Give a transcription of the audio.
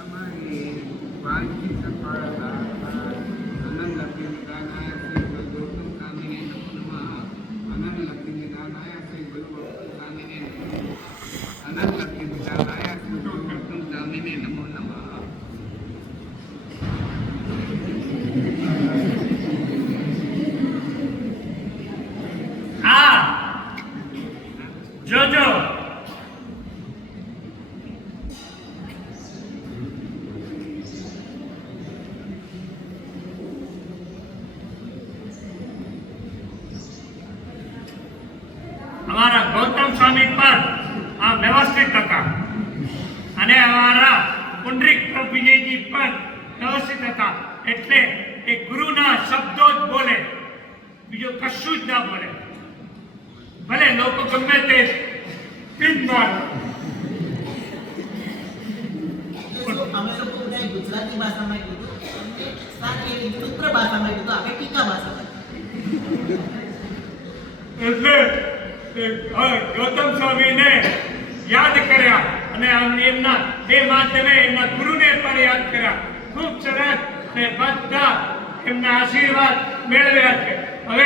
અમારી વાંચી સફળતા અનંત લક્ષ્મી દાનાય શ્રી ગૌતમ સ્વામીને નમઃ અનંત લક્ષ્મી દાનાય શ્રી ગૌતમ સ્વામીને નમઃ અનંત લક્ષ્મી દાનાય શ્રી ગૌતમ સ્વામીને નમો નમઃ. જોજો हमारा गौतम स्वामी पर व्यवस्थित था અને हमारा પુંડરીક પ્રભુજી પર વ્યવસ્થિત હતા એટલે એ ગુરુના શબ્દો જ બોલે, બીજો કશું જ ના બોલે. ભલે લોકો ગમે તે પિંડમાં અમે લોકો બધા ગુજરાતી ભાષામાં કીધું, સારી સૂત્ર ભાષામાં કીધું, આપણે ટીકા ભાષામાં. એટલે ગૌતમ સ્વામીને યાદ કર્યા અને એમના એ માધ્યમે એમના ગુરુને પણ યાદ કર્યા. ખૂબ સરસ અને બધા એમના આશીર્વાદ મેળવ્યા છે. હવે